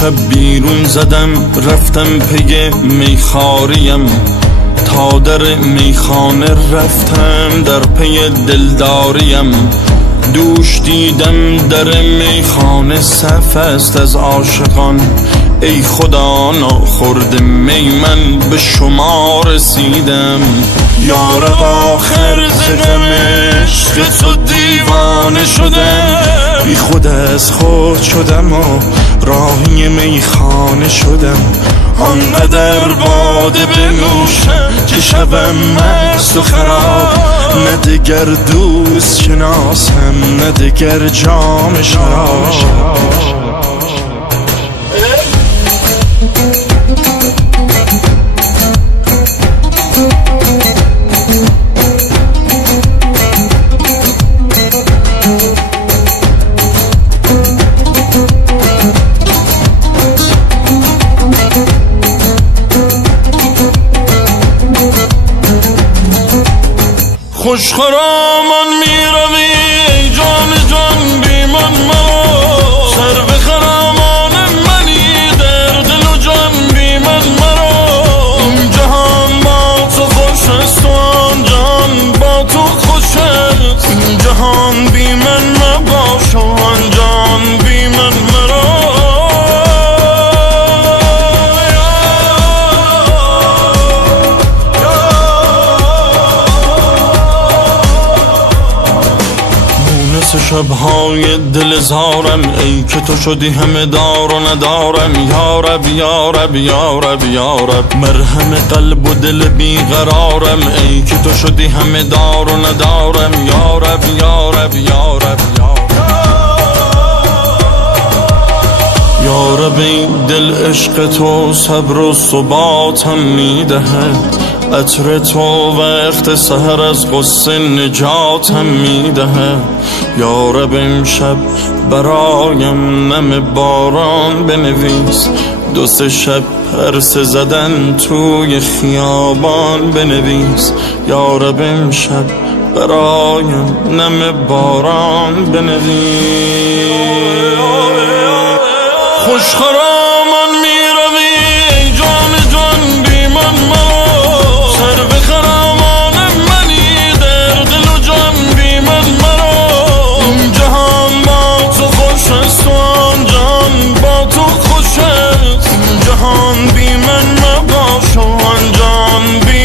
شب بیرون زدم رفتم پی میخاریم، تا در میخانه رفتم در پی دلداریم. دوش دیدم در میخانه صف است از عاشقان، ای خدا ناخورده می من به شما رسیدم. یارب آخر ز غم عشق تو دیوانه شدم، بی خود از خود شدم و راهی میخانه شدم. آنقدر باده بنوشم که شبم مست و خراب، نه دگر دوست شناسم نه دگر جام شراب. خوش خرامان می روی ای جان جان بی من مرا، سر به خرامان منی در دل و جان بی من مرا. این جهان با تو خوش است و آن جهان با تو خوش است، این جهان بی من مباش و آن جهان بی من مرا. شبهای دل زارم ای که تو شدی همه دار و ندارم. یارب یارب یارب یارب مرهم قلب و دل بیقرارم، ای که تو شدی همه دار و ندارم. یارب یارب یارب یارب این دل عشق تو صبر و ثباتم میدهد، عطر تو وقت سحر از غصه نجاتم میدهد. یارب امشب برایم نم باران بنویس، دو سه شب پرسه زدن توی خیابان بنویس. یارب امشب برایم نم باران بنویس. خوش خرامان می روی ای جان جان بی من مرا، سر به خرامان منی در دل و جان بی من مرا. این جهان با تو خوش است و آن جهان با تو خوش است، این جهان بی من مباش و آن جهان بی